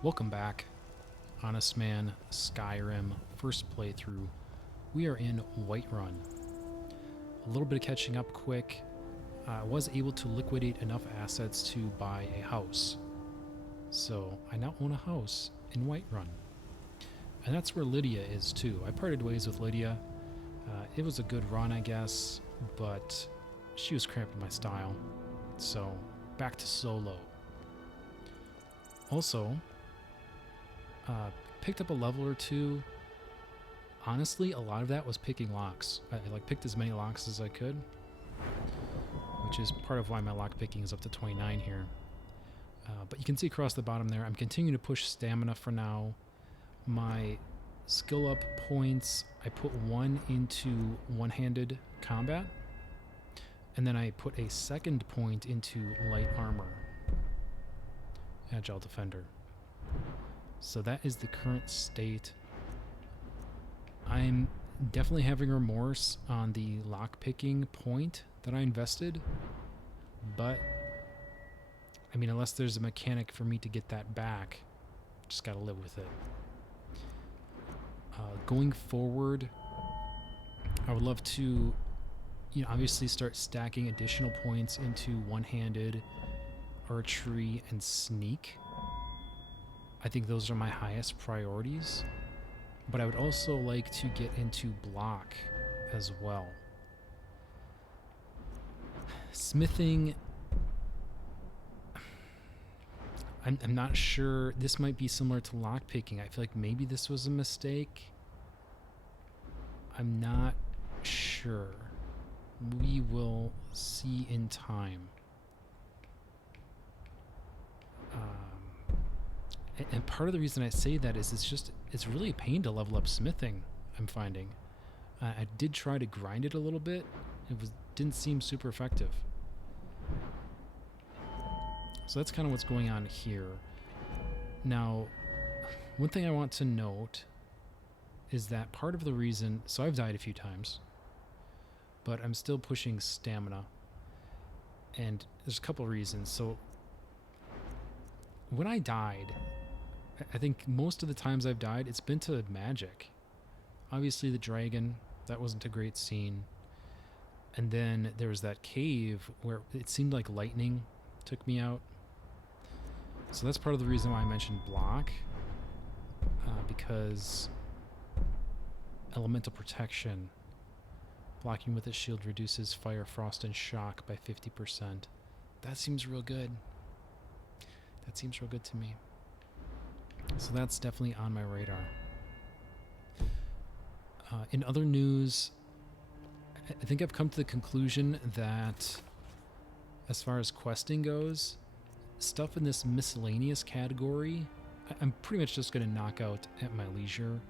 Welcome back, Honestman, Skyrim, first playthrough. We are in Whiterun. A little bit of catching up quick. I was able to liquidate enough assets to buy a house. So I now own a house in Whiterun. And that's where Lydia is too. I parted ways with Lydia. It was a good run, I guess, but she was cramping my style. So back to solo. Also, picked up a level or two. Honestly, a lot of that was picking locks. I picked as many locks as I could, which is part of why my lock picking is up to 29 here. But you can see across the bottom there, I'm continuing to push stamina for now. My skill up points, I put one into one-handed combat, and then I put a second point into light armor. Agile defender. So that is the current state. I'm definitely having remorse on the lockpicking point that I invested, but I mean, unless there's a mechanic for me to get that back, just gotta live with it. Going forward, I would love to, obviously start stacking additional points into one-handed, archery, and sneak. I think those are my highest priorities, but I would also like to get into block as well. Smithing, I'm not sure. This might be similar to lockpicking. I feel like maybe this was a mistake. I'm not sure. We will see in time. And part of the reason I say that is it's really a pain to level up smithing, I'm finding. I did try to grind it a little bit. Didn't seem super effective. So that's kind of what's going on here. Now, one thing I want to note is that part of the reason... So I've died a few times, but I'm still pushing stamina. And there's a couple reasons. So when I died, I think most of the times I've died, it's been to magic. Obviously the dragon, that wasn't a great scene. And then there was that cave where it seemed like lightning took me out. So that's part of the reason why I mentioned block. Because elemental protection. Blocking with a shield reduces fire, frost, and shock by 50%. That seems real good. That seems real good to me. So that's definitely on my radar. In other news, I think I've come to the conclusion that as far as questing goes, stuff in this miscellaneous category, I'm pretty much just going to knock out at my leisure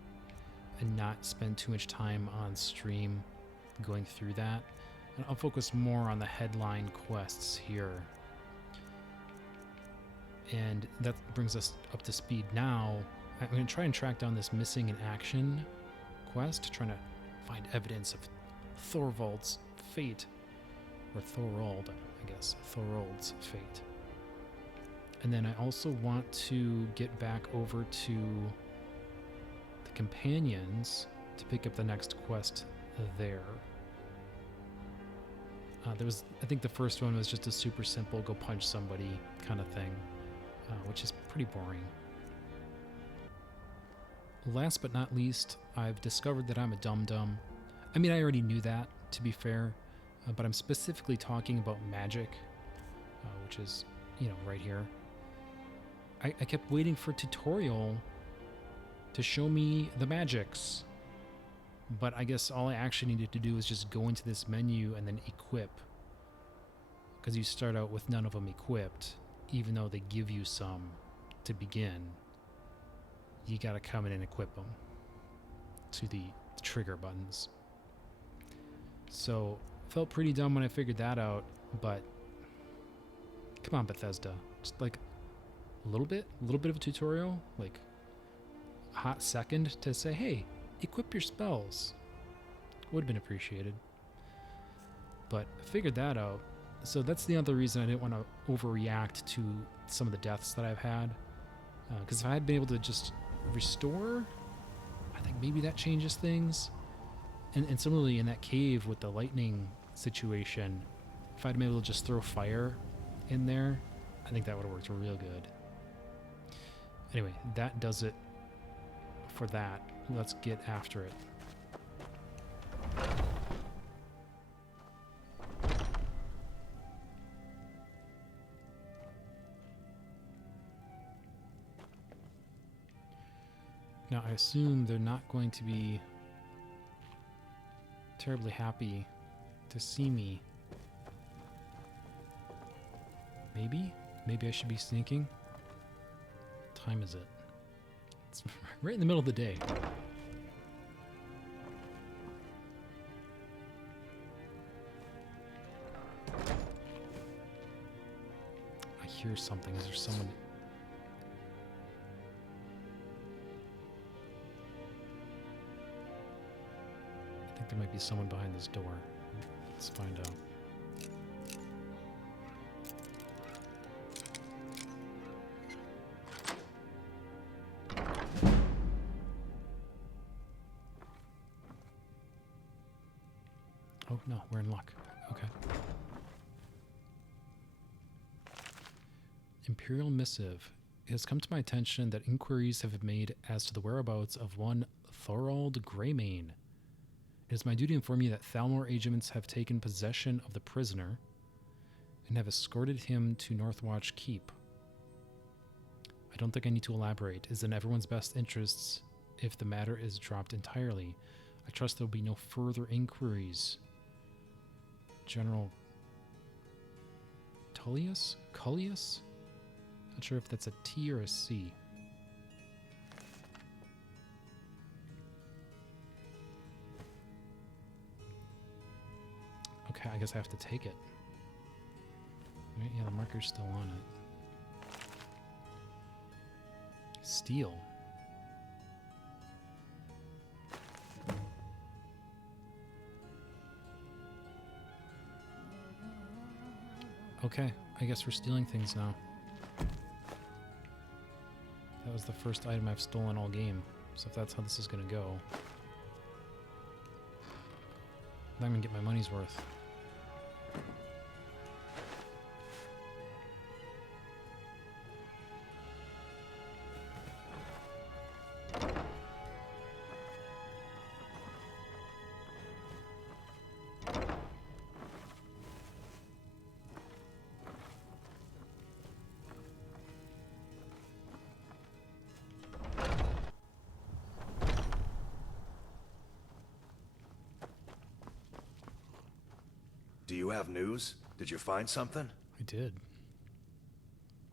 and not spend too much time on stream going through that. And I'll focus more on the headline quests here. And that brings us up to speed now. I'm going to try and track down this missing in action quest, trying to find evidence of Thorvald's fate. Or Thorold, I guess. Thorold's fate. And then I also want to get back over to the companions to pick up the next quest there. I think the first one was just a super simple go punch somebody kind of thing. Which is pretty boring. Last but not least, I've discovered that I'm a dum-dum. I mean, I already knew that, to be fair, but I'm specifically talking about magic, which is, right here. I kept waiting for a tutorial to show me the magics, but I guess all I actually needed to do was just go into this menu and then equip, because you start out with none of them equipped. Even though they give you some to begin, you gotta come in and equip them to the trigger buttons. So, felt pretty dumb when I figured that out, but come on, Bethesda. Just like a little bit of a tutorial, like a hot second to say, hey, equip your spells. Would have been appreciated. But I figured that out. So that's the other reason I didn't want to overreact to some of the deaths that I've had. Because if I had been able to just restore, I think maybe that changes things. And similarly, in that cave with the lightning situation, if I'd been able to just throw fire in there, I think that would have worked real good. Anyway, that does it for that. Let's get after it. Now, I assume they're not going to be terribly happy to see me. Maybe? Maybe I should be sneaking? What time is it? It's right in the middle of the day. I hear something. Is there someone... I think there might be someone behind this door. Let's find out. Oh no, we're in luck. Okay. Imperial Missive. It has come to my attention that inquiries have been made as to the whereabouts of one Thorald Greymane. It is my duty to inform you that Thalmor agents have taken possession of the prisoner and have escorted him to Northwatch Keep. I don't think I need to elaborate. It is in everyone's best interests if the matter is dropped entirely. I trust there will be no further inquiries. General Tullius? Cullius? Not sure if that's a T or a C. Okay, I guess I have to take it. Right, yeah, the marker's still on it. Steel. Okay, I guess we're stealing things now. That was the first item I've stolen all game. So if that's how this is going to go, I'm going to get my money's worth. Do you have news? Did you find something? I did.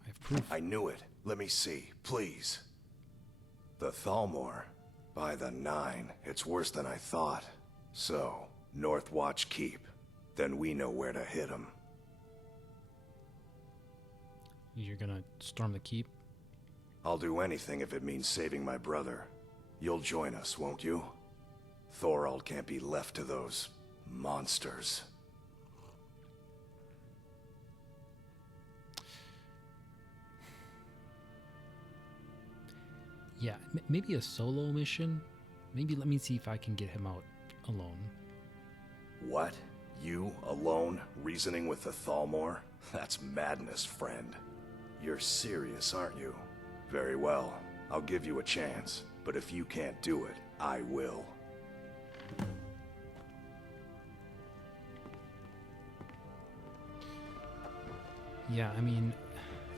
I have proof. I knew it. Let me see, please. The Thalmor. By the 9, it's worse than I thought. So, Northwatch Keep. Then we know where to hit them. You're gonna storm the keep? I'll do anything if it means saving my brother. You'll join us, won't you? Thorald can't be left to those monsters. Yeah, maybe a solo mission. Maybe let me see if I can get him out alone. What? You, alone, reasoning with the Thalmor? That's madness, friend. You're serious, aren't you? Very well. I'll give you a chance. But if you can't do it, I will. Yeah, I mean,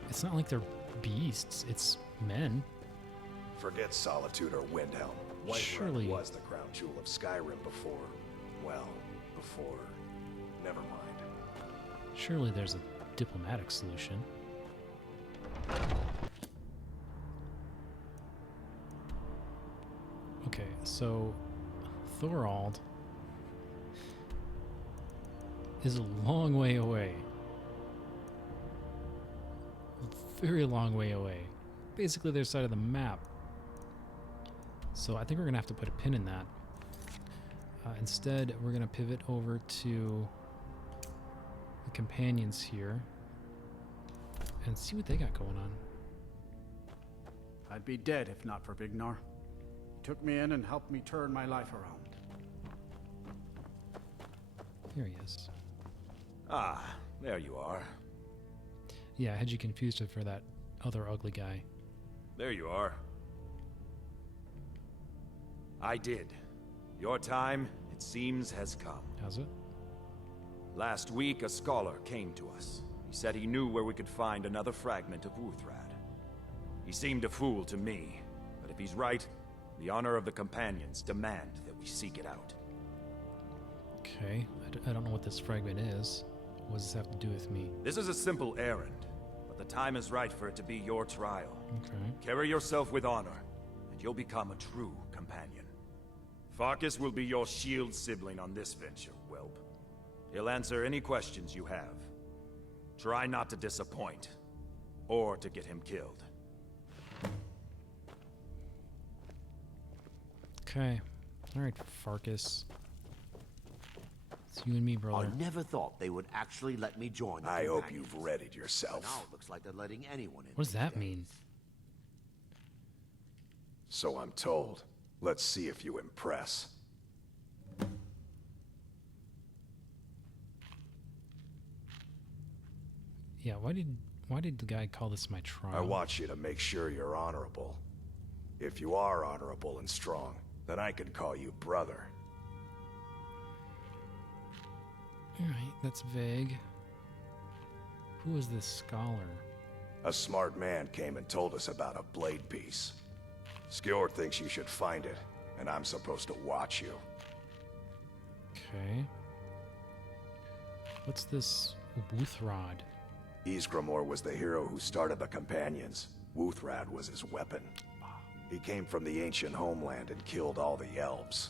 it's not like they're beasts. It's men. Forget Solitude or Windhelm. Surely was the crown jewel of Skyrim before... well, before... never mind. Surely there's a diplomatic solution. Okay, so Thorald is a long way away. A very long way away. Basically their side of the map. So I think we're going to have to put a pin in that. Instead, we're going to pivot over to the companions here and see what they got going on. I'd be dead if not for Vignar. He took me in and helped me turn my life around. Here he is. Ah, there you are. Yeah, I had you confused for that other ugly guy. There you are. I did. Your time, it seems, has come. How's it? Last week, a scholar came to us. He said he knew where we could find another fragment of Wuthrad. He seemed a fool to me, but if he's right, the honor of the Companions demand that we seek it out. Okay, I don't know what this fragment is. What does this have to do with me? This is a simple errand, but the time is right for it to be your trial. Okay. Carry yourself with honor, and you'll become a true companion. Farkas will be your shield sibling on this venture, whelp. He'll answer any questions you have. Try not to disappoint, or to get him killed. Okay. Alright, Farkas. It's you and me, brother. I never thought they would actually let me join the I hope Companions. you've readied But yourself. now it looks like they're letting anyone in. What does these that days. mean? So I'm told. Let's see if you impress. Yeah, why did the guy call this my trial? I want you to make sure you're honorable. If you are honorable and strong, then I can call you brother. Alright, that's vague. Who is this scholar? A smart man came and told us about a blade piece. Skjord thinks you should find it, and I'm supposed to watch you. Okay. What's this Wuthrad? Ysgramor was the hero who started the Companions. Wuthrad was his weapon. He came from the ancient homeland and killed all the elves.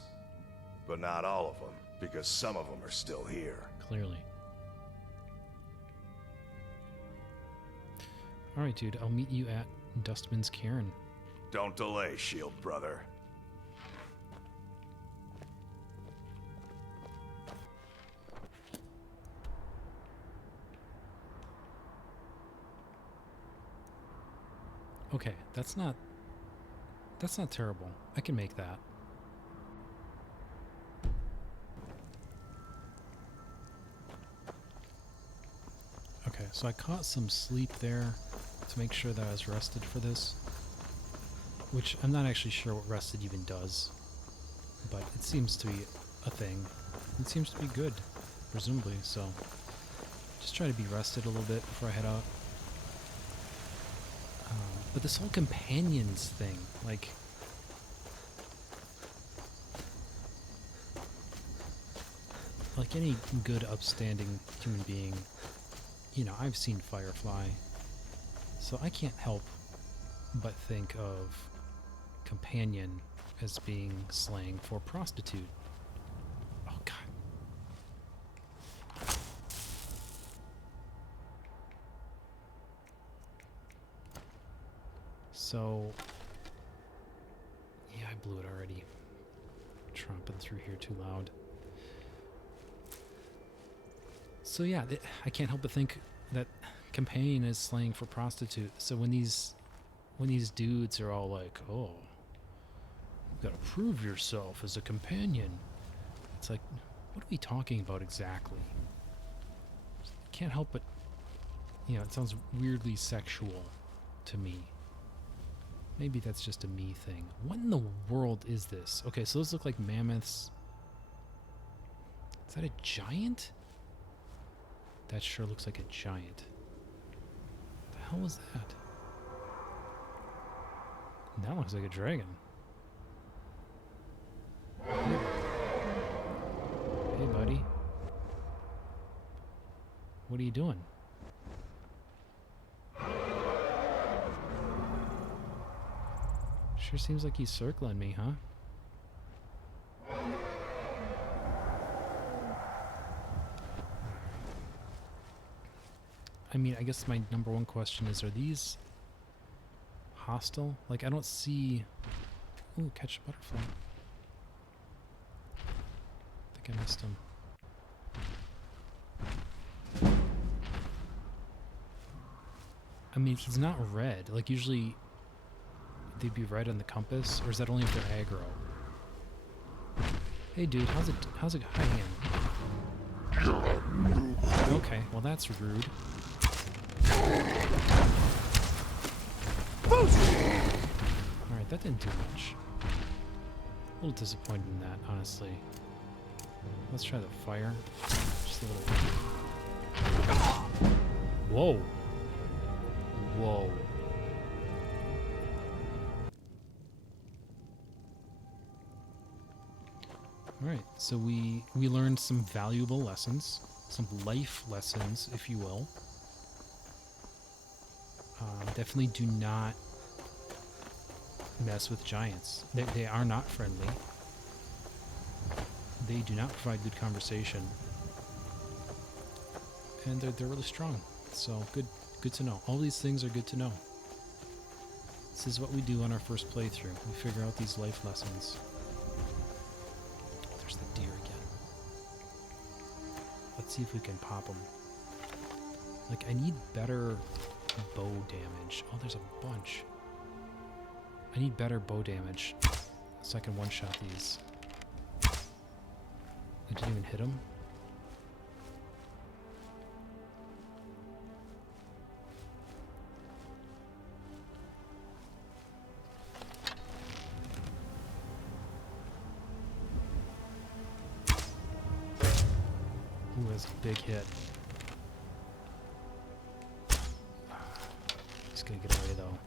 But not all of them, because some of them are still here. Clearly. Alright, dude, I'll meet you at Dustman's Cairn. Don't delay, Shield brother. Okay, that's not terrible. I can make that. Okay, so I caught some sleep there to make sure that I was rested for this. Which I'm not actually sure what rested even does. But it seems to be a thing. It seems to be good, presumably, so just try to be rested a little bit before I head out. But this whole companions thing, like... Like any good, upstanding human being, you know, I've seen Firefly, so I can't help but think of companion as being slang for prostitute. Oh, God. So, yeah, I blew it already. Tromping through here too loud. So yeah, I can't help but think that companion is slang for prostitute. So when these dudes are all like, "Oh, you gotta prove yourself as a companion," it's like, what are we talking about exactly? Can't help but, you know, it sounds weirdly sexual to me. Maybe that's just a me thing. What in the world is this? Okay, so those look like mammoths. Is that a giant? That sure looks like a giant. The hell was that? That looks like a dragon. Hey, buddy. What are you doing? Sure seems like he's circling me, huh? I mean, I guess my number one question is, are these hostile? Like, I don't see... Ooh, catch a butterfly. I think I missed him. I mean, he's not red. Like, usually they'd be right on the compass, or is that only if they're aggro? Hey dude, how's it hanging? Okay, well that's rude. Alright, that didn't do much. A little disappointed in that, honestly. Let's try the fire. Just a little. Whoa. Whoa. Alright, so we learned some valuable lessons. Some life lessons, if you will. Definitely do not mess with giants. They are not friendly. They do not provide good conversation. And they're really strong. So good to know. All these things are good to know. This is what we do on our first playthrough. We figure out these life lessons. There's the deer again. Let's see if we can pop them. Like, I need better bow damage. Oh, there's a bunch. I need better bow damage so I can one-shot these. I didn't even hit him. Ooh, that's a big hit. He's gonna get away though.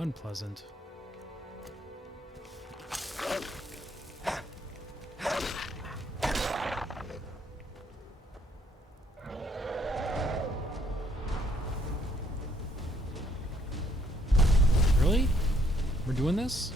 Unpleasant. Really? We're doing this?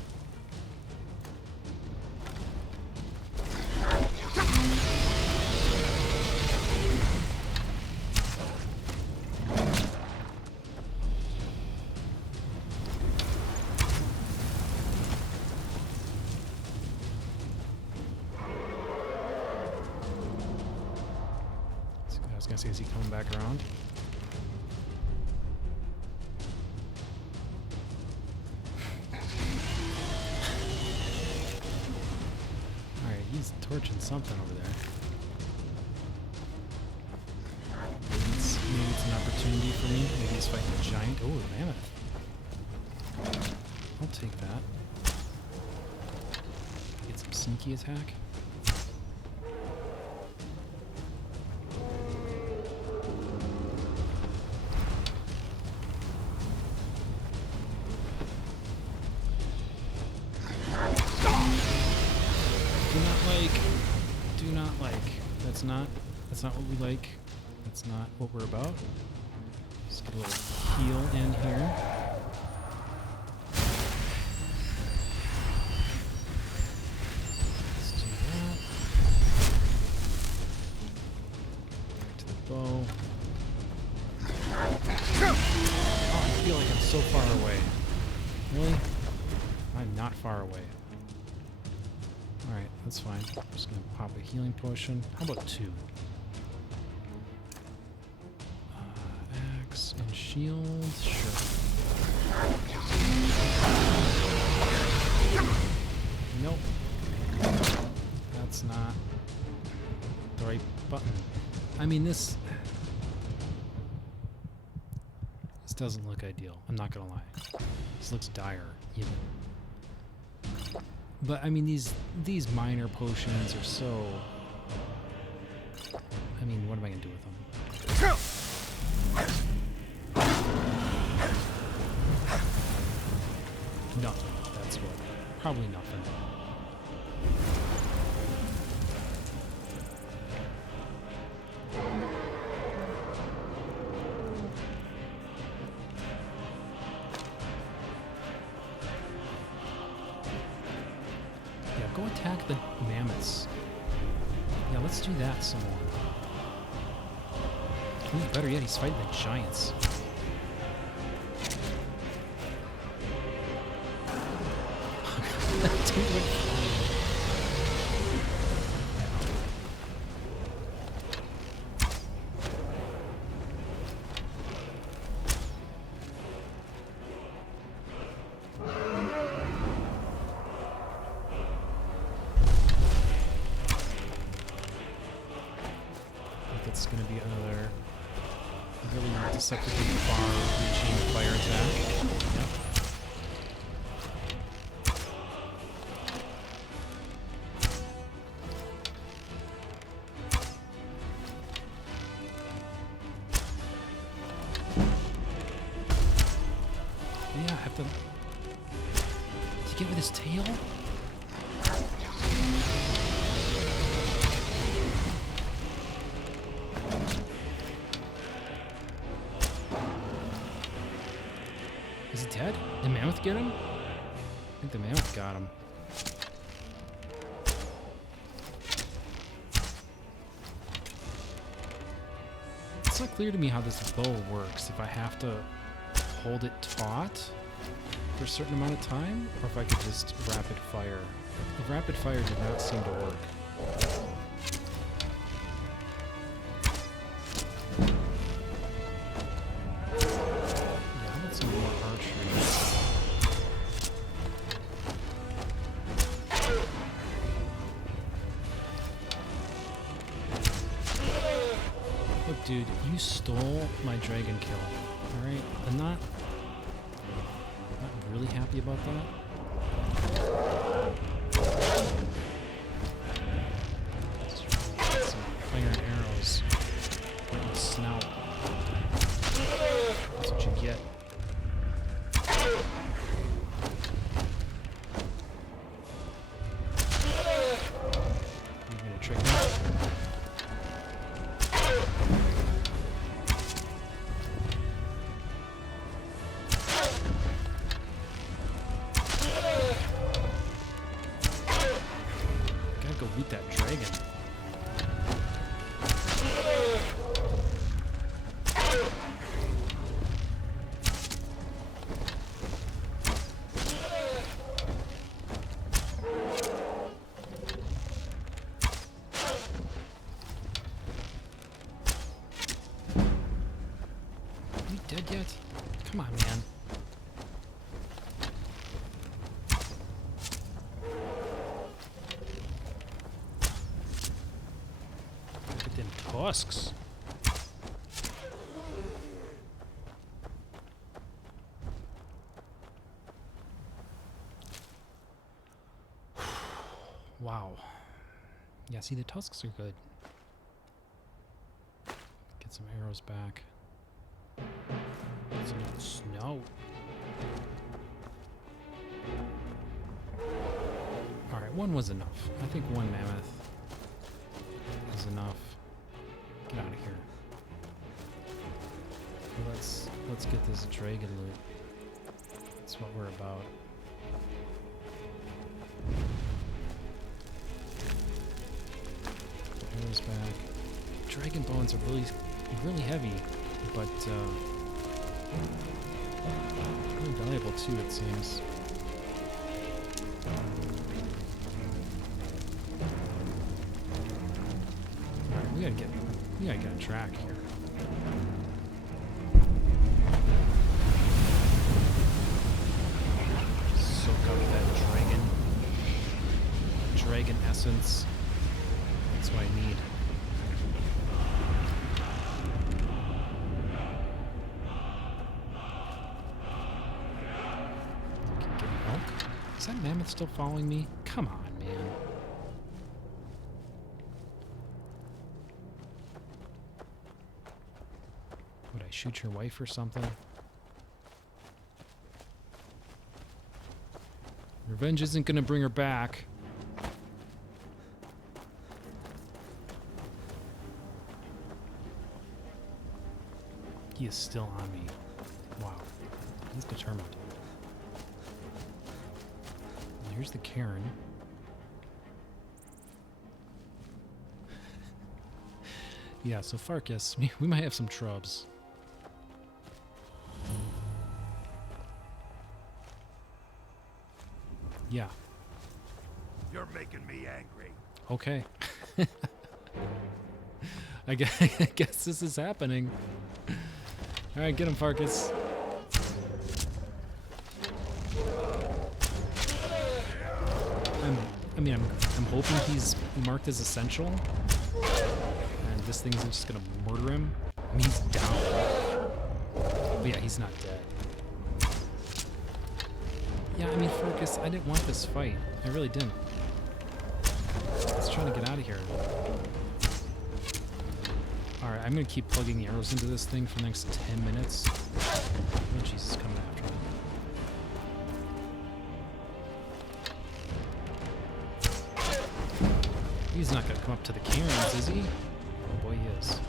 I was gonna say, is he coming back around? Alright, he's torching something over there. Maybe it's an opportunity for me. Maybe he's fighting a giant. Oh, a mammoth. I'll take that. Get some sneaky attack. Do not like. That's not what we like. That's not what we're about. Just get a little heal in here. Let's do that. Back to the bow. Oh, I feel like I'm so far away. Really? I'm not far away. Alright, that's fine. I'm just gonna pop a healing potion. How about 2? Axe and shield, sure. Nope. That's not the right button. I mean, this doesn't look ideal. I'm not gonna lie. This looks dire, even. But I mean, these minor potions are so. I mean, what am I gonna do with them? Nothing. That's what. Probably nothing. Go attack the mammoths. Yeah, let's do that some more. Ooh, better yet, he's fighting the giants. it's going to be another really deceptively far-reaching fire attack. Yep. Yeah, I have to... Did he get with his tail? Is he dead? Did the mammoth get him? I think the mammoth got him. It's not clear to me how this bow works. If I have to hold it taut for a certain amount of time, or if I could just rapid fire. The rapid fire did not seem to work. Yeah, how about some more archery? Look, dude, you stole my dragon kill. Alright? I'm not really happy about that. Let's try to get some iron arrows right in the snout. That's what you get. You gonna trick me? Go beat that dragon. Are you dead yet? Come on, man. Tusks. Wow. Yeah, see, the tusks are good. Get some arrows back. Get some snow. Alright, one was enough. I think one mammoth is enough. Get out of here. Let's get this dragon loot. That's what we're about. Arrows back. Dragon bones are really heavy, but really valuable too, it seems. Alright, we gotta get on track here. Soak up that dragon essence. That's what I need. Get milk? Is that mammoth still following me? Come on, man. Would I shoot your wife or something? Revenge isn't gonna bring her back. He is still on me. Wow. He's determined. And here's the cairn. Yeah, so Farkas, we might have some trubs. Yeah. You're making me angry. Okay. I guess this is happening. All right, get him, Farkas. I'm hoping he's marked as essential, and this thing's just gonna murder him. I mean, he's down. But yeah, he's not dead. Yeah, I mean, Farkas, I didn't want this fight. I really didn't. Let's try to get out of here. Alright, I'm gonna keep plugging the arrows into this thing for the next 10 minutes. Oh, Jesus, coming after me. He's not gonna come up to the cairns, is he? Oh boy, he is.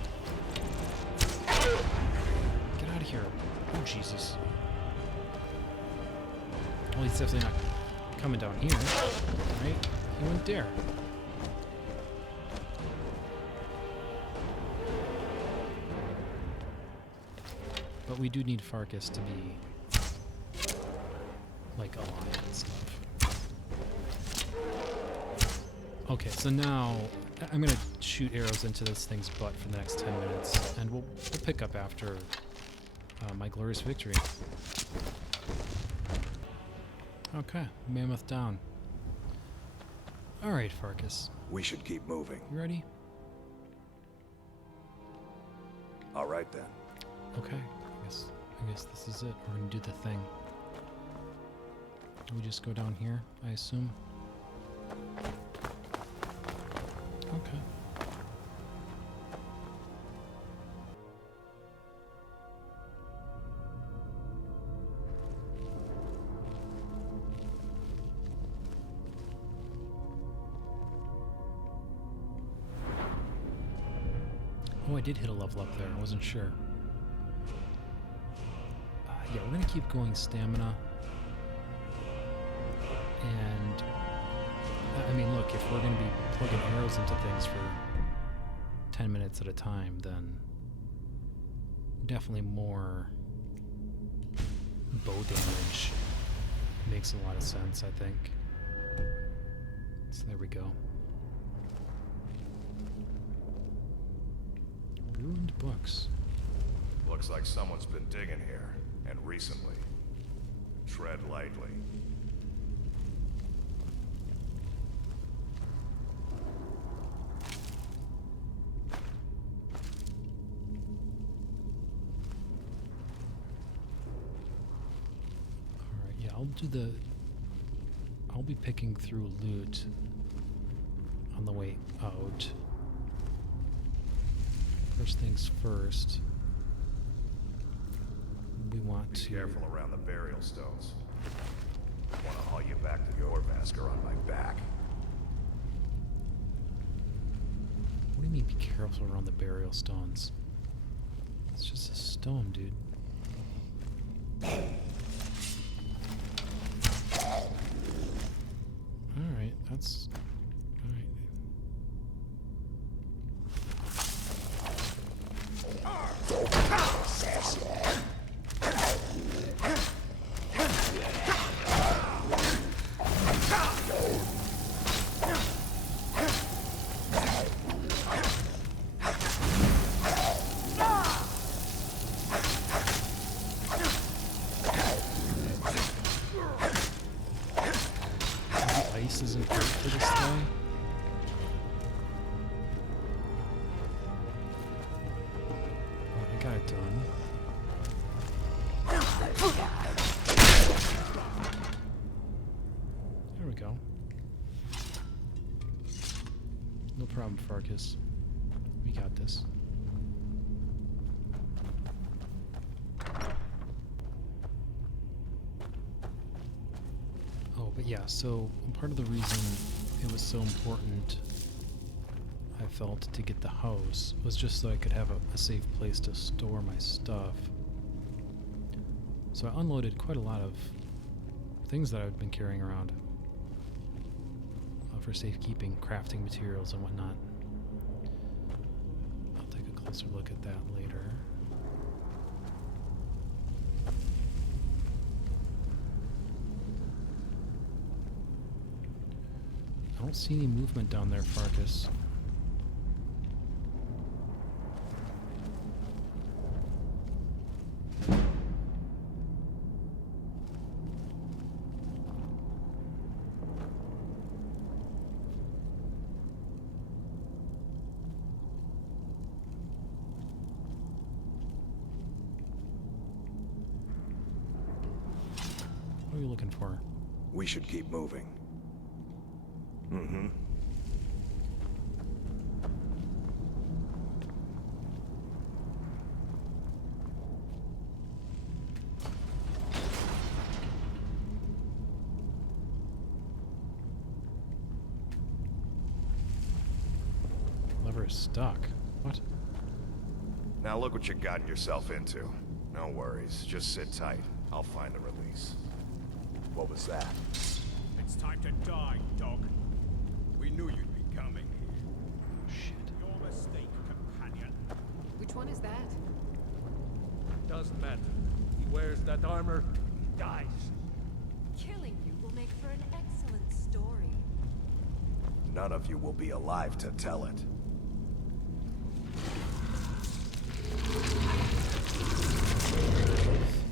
Get out of here. Oh, Jesus. Well, he's definitely not coming down here. Right? He wouldn't dare. But we do need Farkas to be like alive and stuff. Okay, so now I'm gonna shoot arrows into this thing's butt for the next 10 minutes, and we'll pick up after my glorious victory. Okay, mammoth down. All right, Farkas. We should keep moving. You ready? All right then. Okay. I guess this is it. We're gonna do the thing. Do we just go down here, I assume? Okay. Oh, I did hit a level up there. I wasn't sure. Yeah, we're gonna keep going stamina. And I mean, look, if we're gonna be plugging arrows into things for 10 minutes at a time, then definitely more bow damage makes a lot of sense, I think. So there we go. Ruined books. Looks like someone's been digging here, and recently. Tread lightly. Alright, yeah, I'll be picking through loot on the way out. First things first. We want Be to... careful around the burial stones. I want to haul you back to your masker on my back. What do you mean be careful around the burial stones? It's just a stone, dude. Alright, that's... Alright. Ice isn't good for this thing. Oh, I got it done. There we go. No problem, Farkas. We got this. Oh, but yeah, so part of the reason it was so important, I felt, to get the house was just so I could have a safe place to store my stuff. So I unloaded quite a lot of things that I've been carrying around for safekeeping, crafting materials and whatnot. I'll take a closer look at that later. I don't see any movement down there, Farkas. looking for? We should keep moving. Mm-hmm. Lever is stuck. What? Now look what you gotten yourself into. No worries, just sit tight. I'll find the release. What was that? It's time to die, dog. We knew you'd be coming. Shit. Your mistake, companion. Which one is that? Doesn't matter. He wears that armor, he dies. Killing you will make for an excellent story. None of you will be alive to tell it.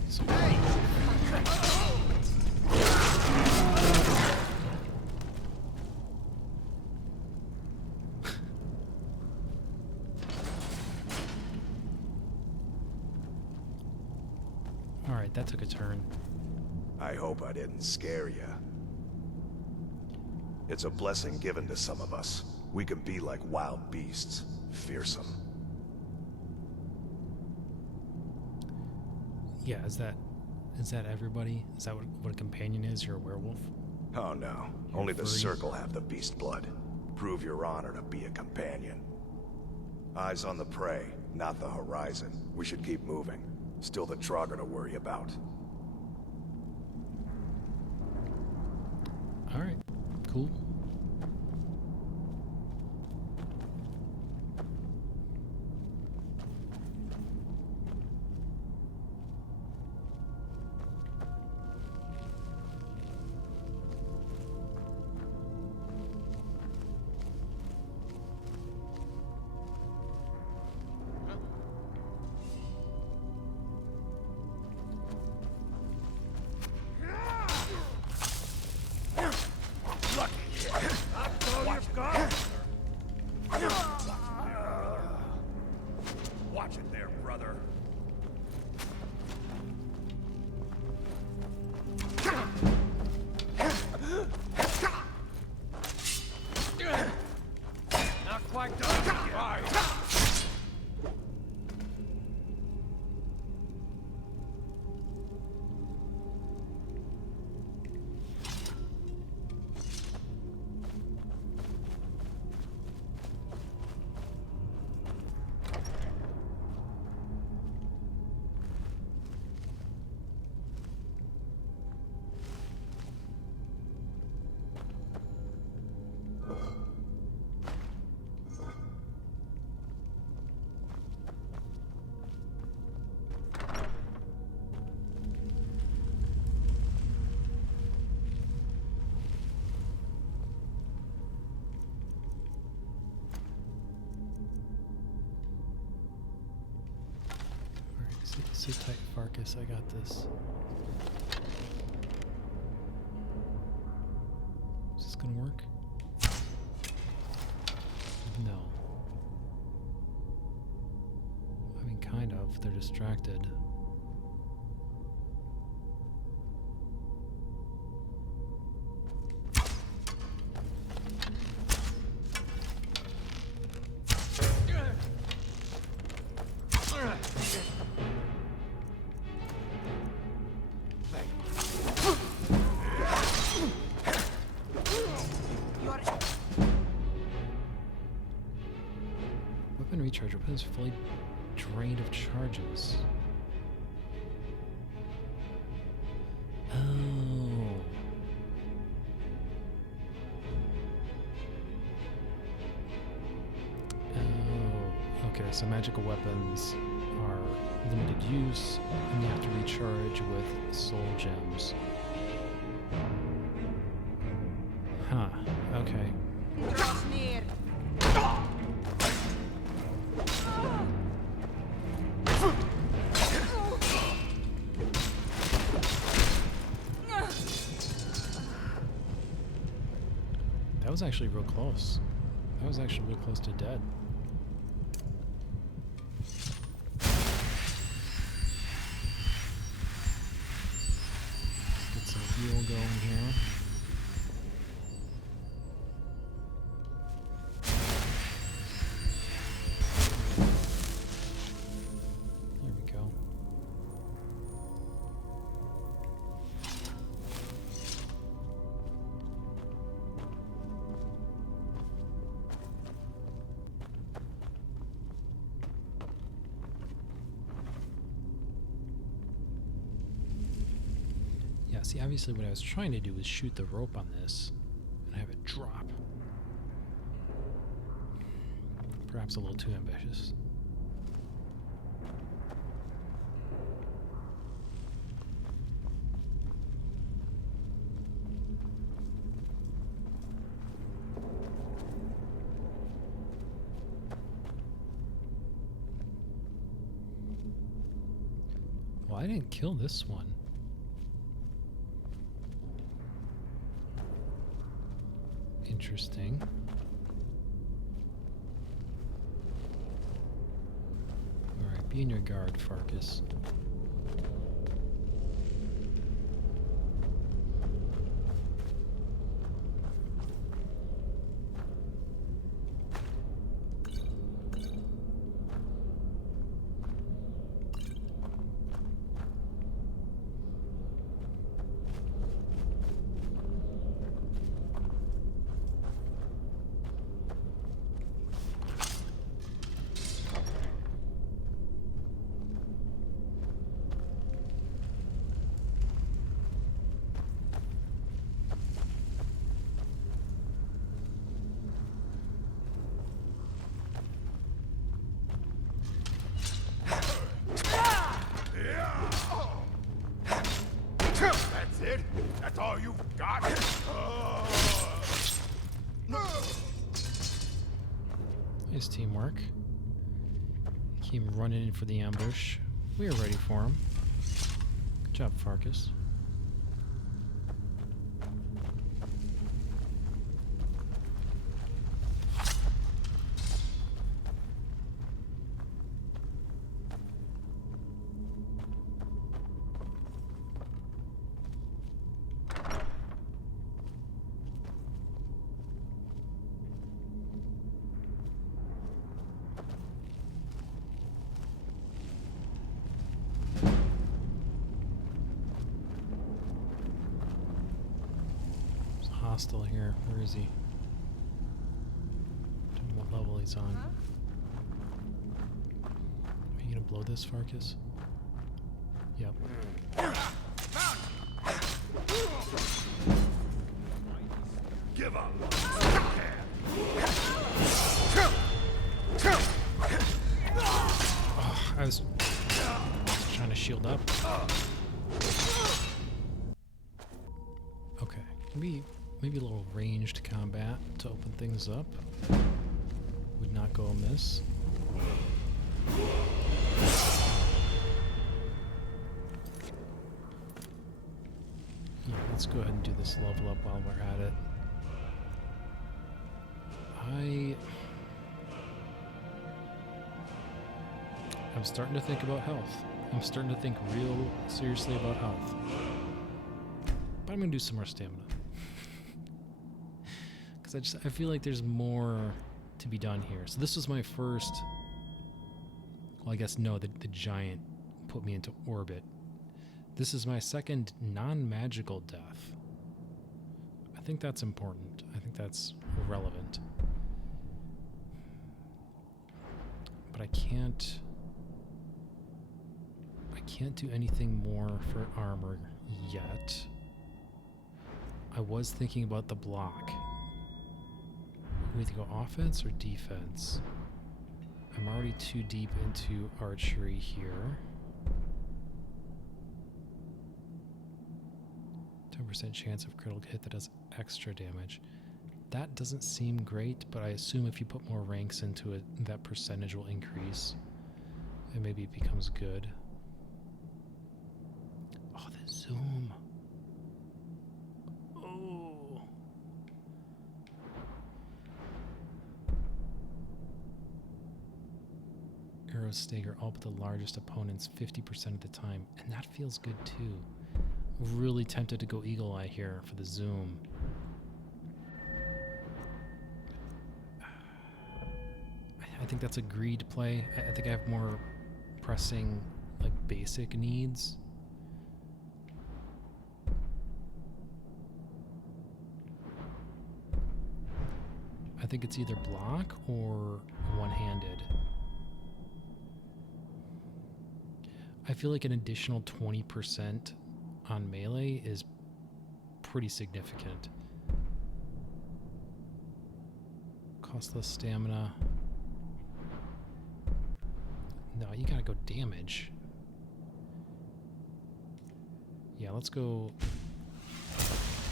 So Alright, that took a turn. I hope I didn't scare you. It's a blessing given to some of us. We can be like wild beasts, fearsome. Yeah, is that everybody? Is that what a companion is? You're a werewolf? Oh no, only the Furry. Circle have the beast blood. Prove your honor to be a companion. Eyes on the prey, not the horizon. We should keep moving. Still the Trogger to worry about. Alright, cool. Watch it there, brother. Not quite done yet. Right. Alright, sit tight, Farkas. I got this. Is this gonna work? No. I mean, kind of. They're distracted. Weapon recharge. Weapon is fully drained of charges. Oh. Oh. Okay, so magical weapons are limited use, and you have to recharge with soul gems. Huh. Okay. That was actually real close. That was actually real close to dead. Let's get some heal going here. There we go. Yeah, see, obviously what I was trying to do was shoot the rope on this and have it drop. Perhaps a little too ambitious. Well, I didn't kill this one. Interesting. Alright, be in your guard, Farkas. That's it? That's all you got? Nice teamwork. Came running in for the ambush. We are ready for him. Good job, Farkas. Hostile here. Where is he? Don't know what level he's on. Are you gonna blow this, Farkas? Yep. Give up! Oh, I was trying to shield up. Okay, maybe a little ranged combat to open things up. Would not go amiss. Yeah, let's go ahead and do this level up while we're at it. I'm starting to think about health. I'm starting to think real seriously about health. But I'm gonna do some more stamina. Because I feel like there's more to be done here. So this was my first, well, I guess no, the giant put me into orbit. This is my second non-magical death. I think that's important. I think that's relevant. But I can't do anything more for armor yet. I was thinking about the block. We either go offense or defense. I'm already too deep into archery here. 10% chance of critical hit that does extra damage. That doesn't seem great, but I assume if you put more ranks into it, that percentage will increase. And maybe it becomes good. Oh, the zoom. Oh. Arrows stagger all but the largest opponents 50% of the time, and that feels good too. really tempted to go Eagle Eye here for the zoom. I think that's a greed play. I think I have more pressing, like, basic needs. I think it's either block or one-handed. I feel like an additional 20% on melee is pretty significant. Cost less stamina. No, you gotta go damage. Yeah, let's go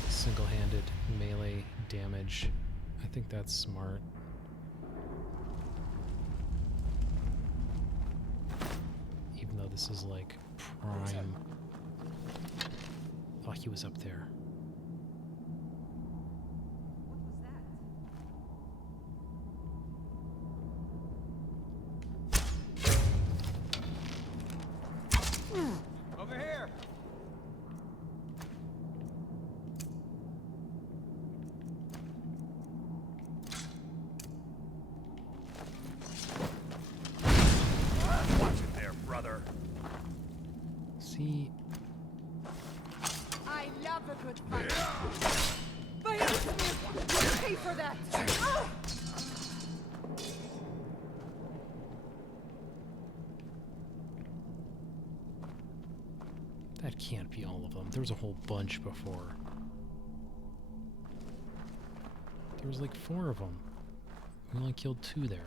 single-handed melee damage. I think that's smart. Even though this is like prime. Oh, he was up there. Over here! Watch it there, brother. See, I love a good fight. But you pay for that. Ah! that can't be all of them. There was a whole bunch before. There was like 4 of them. We only killed 2 there.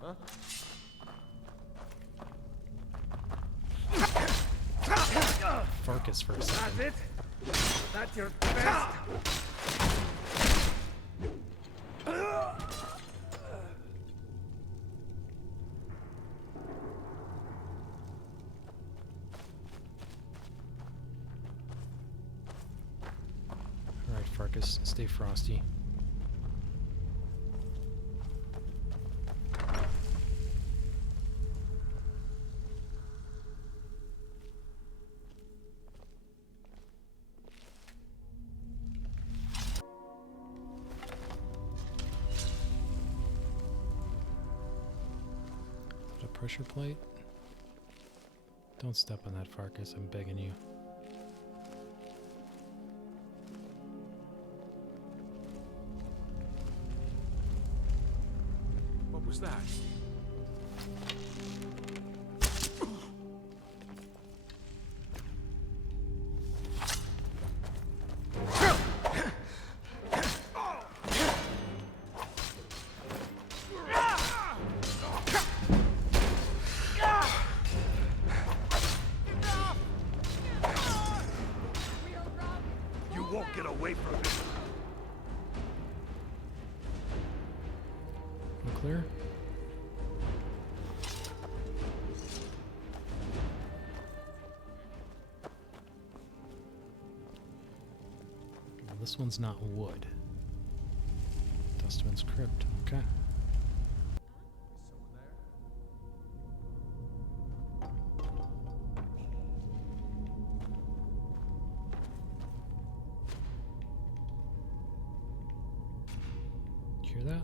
Huh? Farkas for a second. That's it? That's your best? Alright, Farkas, stay frosty. Pressure plate? Don't step on that, Farkas. I'm begging you. What was that? Won't get away from it. We're clear? Well, this one's not wood. Dustman's crypt. Okay. Hear that?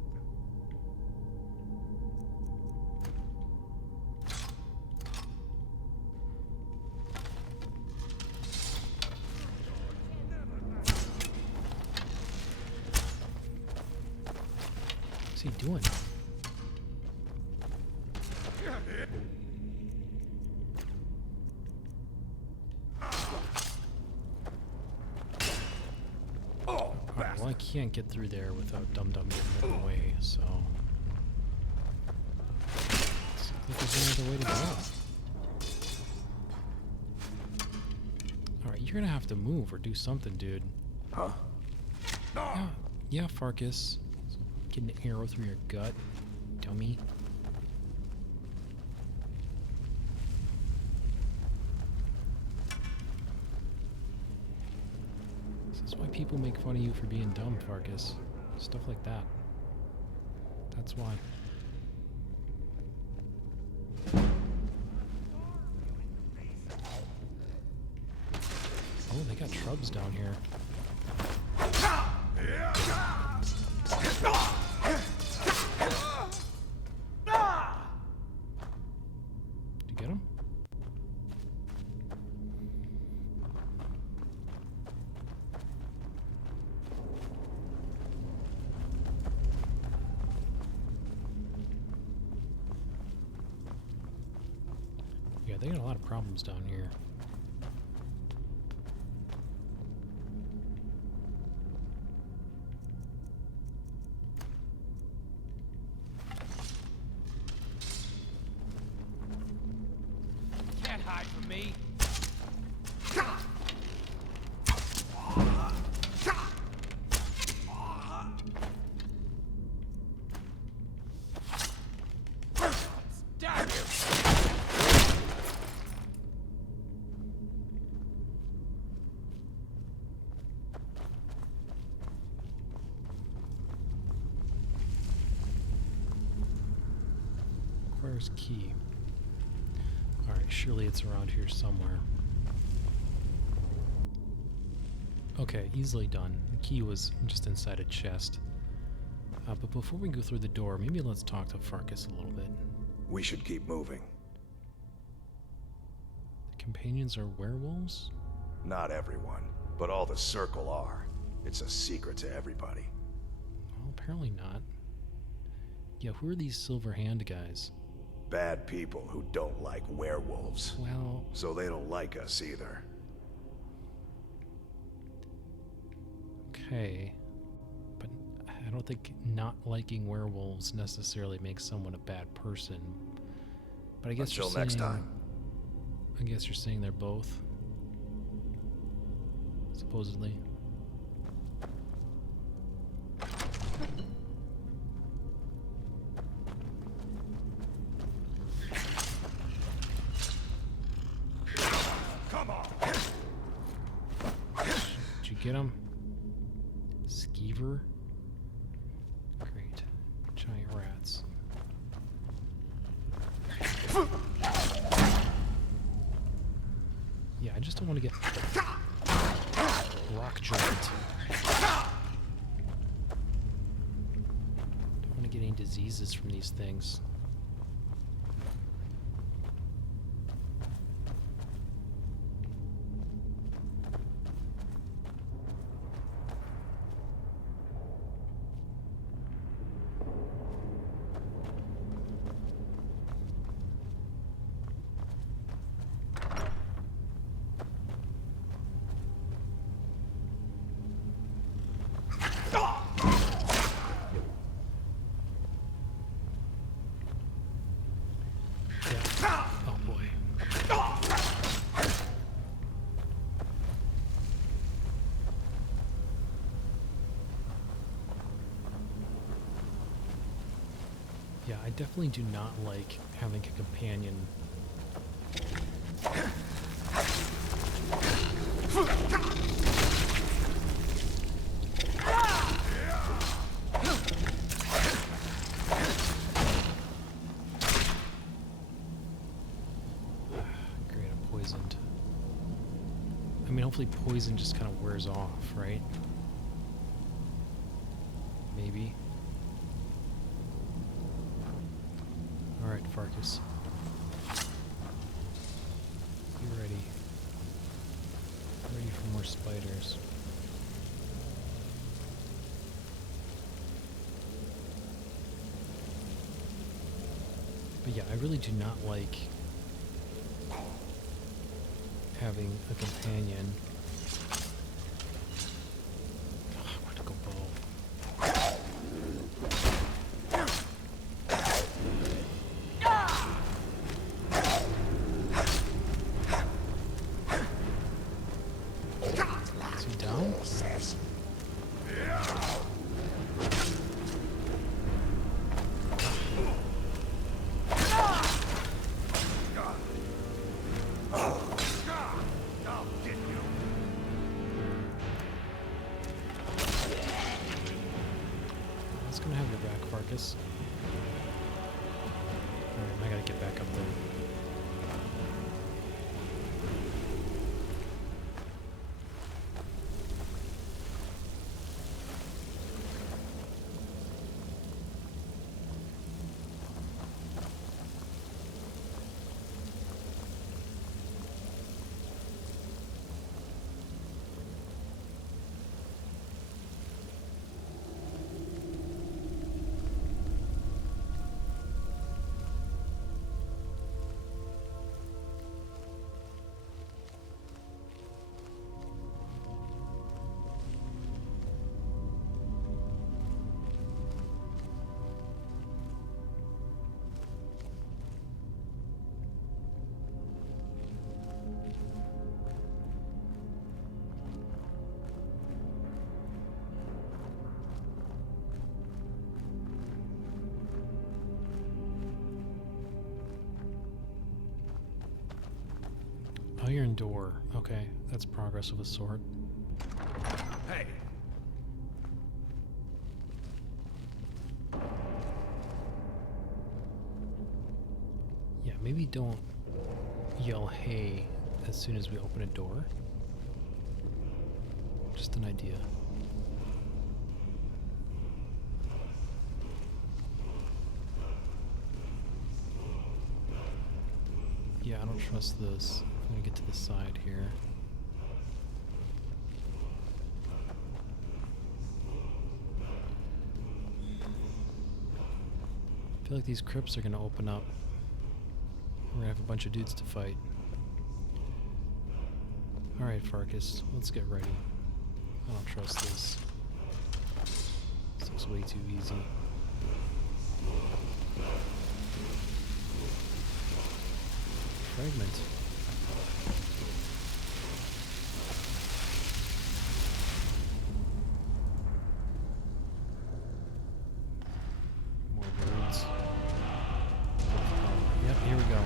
What's he doing? Well, I can't get through there without Dum Dum getting in the way, so... Seems like there's another way to go. Alright, you're gonna have to move or do something, dude. Huh? Yeah, Farkas. Get an arrow through your gut, dummy. This is why people make fun of you for being dumb, Farkas. Stuff like that. That's why. Oh, they got shrubs down here. Did you get him? Yeah, they got a lot of problems down here. Can't hide from me. Damn you! Requires key. Alright, surely it's around here somewhere. Okay, easily done. The key was just inside a chest. But before we go through the door, maybe let's talk to Farkas a little bit. We should keep moving. The companions are werewolves? Not everyone, but all the Circle are. It's a secret to everybody. Well, apparently not. Yeah, who are these silver hand guys? Bad people who don't like werewolves. Well, So they don't like us either. okay. But I don't think not liking werewolves necessarily makes someone a bad person. But I guess Until you're next saying, time. I guess you're saying they're both. Supposedly. Come on! Did you get him? Skeever? Great. Giant rats. Yeah, I just don't want to get rock joint. Don't want to get any diseases from these things. Yeah. Oh boy. Yeah, I definitely do not like having a companion. Great, I'm poisoned. I mean, hopefully poison just kind of wears off, right? Maybe. Alright, Farkas. You ready? Ready for more spiders. But yeah, I really do not like having a companion. Oh, I want to go bow. Is he down? I was gonna have your back, Farkas. Alright, I gotta get back up there. Iron door. Okay, that's progress of a sort. Hey, Yeah, maybe don't yell hey as soon as we open a door. Just an idea. Yeah, I don't trust this. I'm gonna get to the side here. I feel like these crypts are gonna open up. We're gonna have a bunch of dudes to fight. Alright, Farkas, let's get ready. I don't trust this. This looks way too easy. Fragment. More words. Yep, here we go.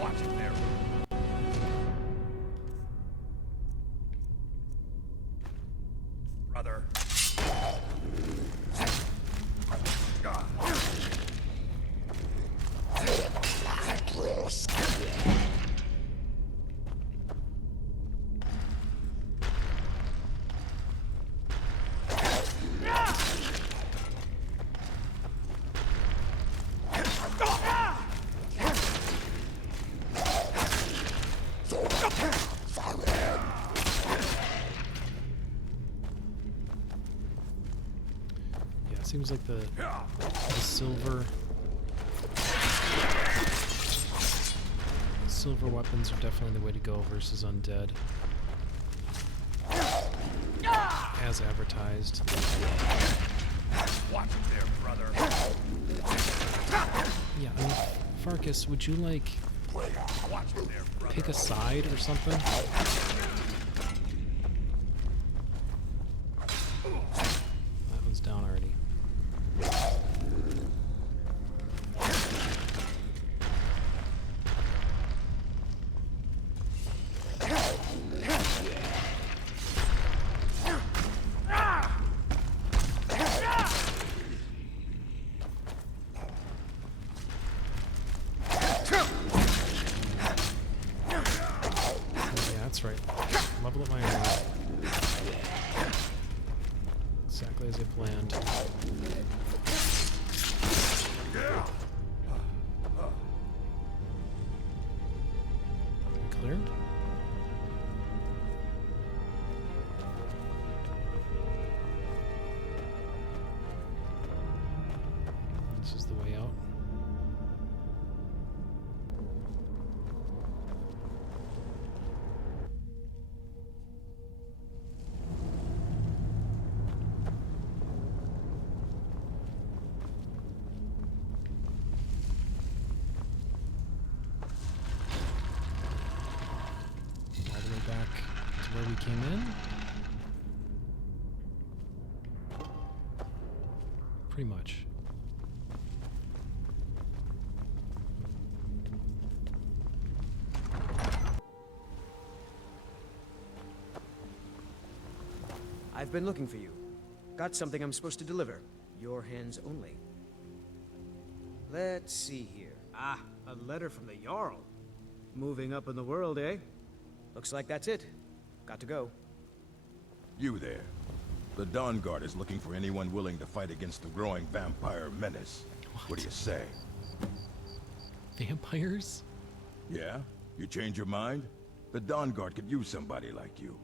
watch it there. Brother. Yeah, it seems like the silver weapons are definitely the way to go versus undead. As advertised. Watch it there, brother. Yeah, I mean, Farkas, would you like Watch it there, brother. pick a side or something? That one's down already. That's right. Level up my armor. Exactly as I planned. We cleared? This is the way out. All the way back to where we came in. Pretty much. I've been looking for you. Got something I'm supposed to deliver. Your hands only. Let's see here. Ah, a letter from the Jarl. Moving up in the world, eh? Looks like that's it. Got to go. You there. The Dawn Guard is looking for anyone willing to fight against the growing vampire menace. What do you say? Vampires? Yeah? You change your mind? The Dawn Guard could use somebody like you.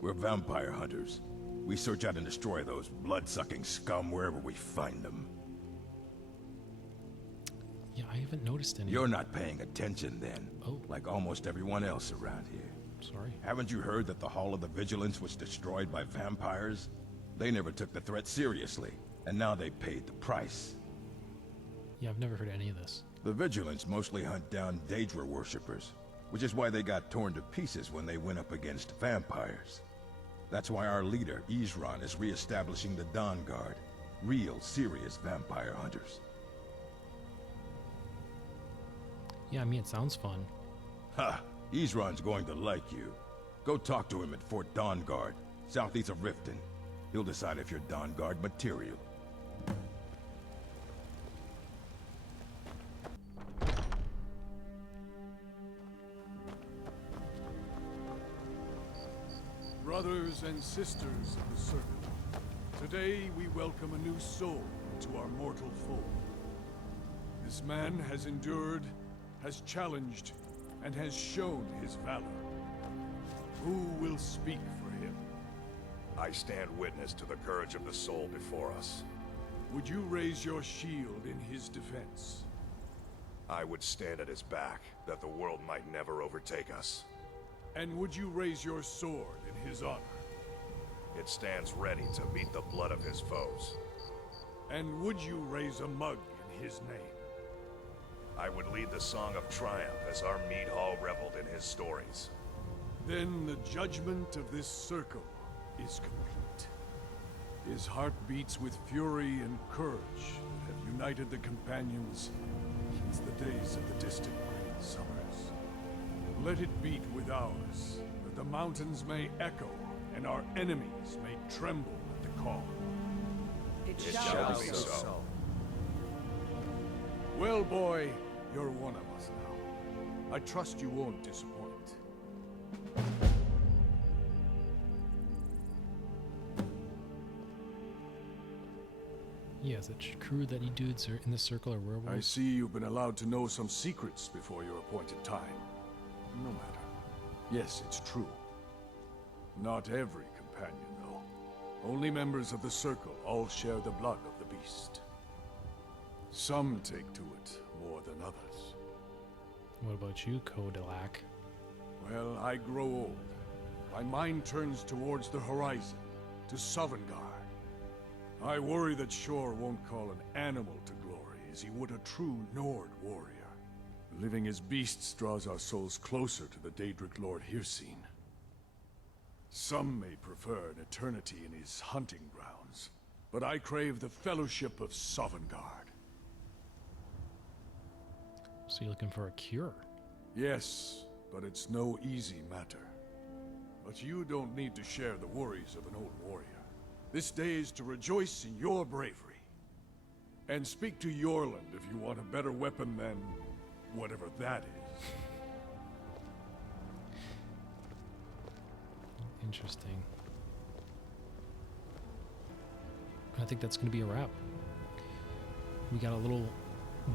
We're vampire hunters. We search out and destroy those blood-sucking scum wherever we find them. Yeah, I haven't noticed any. You're not paying attention then. Oh. Like almost everyone else around here. Sorry. Haven't you heard that the Hall of the Vigilance was destroyed by vampires? They never took the threat seriously, and now they paid the price. Yeah, I've never heard any of this. The Vigilance mostly hunt down Daedra worshippers, which is why they got torn to pieces when they went up against vampires. That's why our leader, Isran, is re-establishing the Dawn Guard. Real, serious vampire hunters. Yeah, I mean, it sounds fun. Ha! Isran's going to like you. Go talk to him at Fort Dawn Guard, southeast of Riften. He'll decide if you're Dawn Guard material. Brothers and sisters of the Circle, today we welcome a new soul into our mortal fold. This man has endured, has challenged, and has shown his valor. Who will speak for him? I stand witness to the courage of the soul before us. Would you raise your shield in his defense? I would stand at his back, that the world might never overtake us. And would you raise your sword in his honor? It stands ready to meet the blood of his foes. And would you raise a mug in his name? I would lead the song of triumph as our mead hall reveled in his stories. Then the judgment of this circle is complete. His heart beats with fury and courage that have united the companions since the days of the distant green summers. Let it beat with ours, that the mountains may echo and our enemies may tremble at the call. It It shall shall be be so. Well, boy, you're one of us now. I trust you won't disappoint. Yeah, is it true that you dudes are in the circle are werewolves? I see you've been allowed to know some secrets before your appointed time. No matter. Yes, it's true. Not every companion, though. Only members of the Circle all share the blood of the beast. Some take to it more than others. What about you, Kodalak? Well, I grow old. My mind turns towards the horizon, to Sovngarde. I worry that Shor won't call an animal to glory as he would a true Nord warrior. Living as beasts draws our souls closer to the Daedric Lord Hircine. Some may prefer an eternity in his hunting grounds, but I crave the fellowship of Sovngarde. So you're looking for a cure? Yes, but it's no easy matter. But you don't need to share the worries of an old warrior. This day is to rejoice in your bravery. And speak to Yorland if you want a better weapon than whatever that is. Interesting. I think that's going to be a wrap. We got a little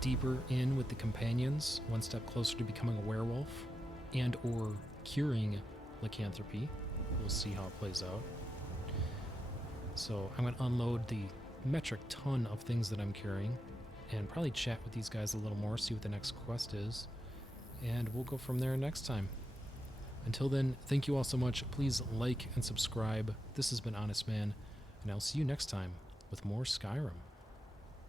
deeper in with the companions, one step closer to becoming a werewolf and or curing lycanthropy. We'll see how it plays out. So I'm going to unload the metric ton of things that I'm carrying and probably chat with these guys a little more, see what the next quest is, and we'll go from there next time. Until then, thank you all so much. Please like and subscribe. This has been Honestman, and I'll see you next time with more Skyrim.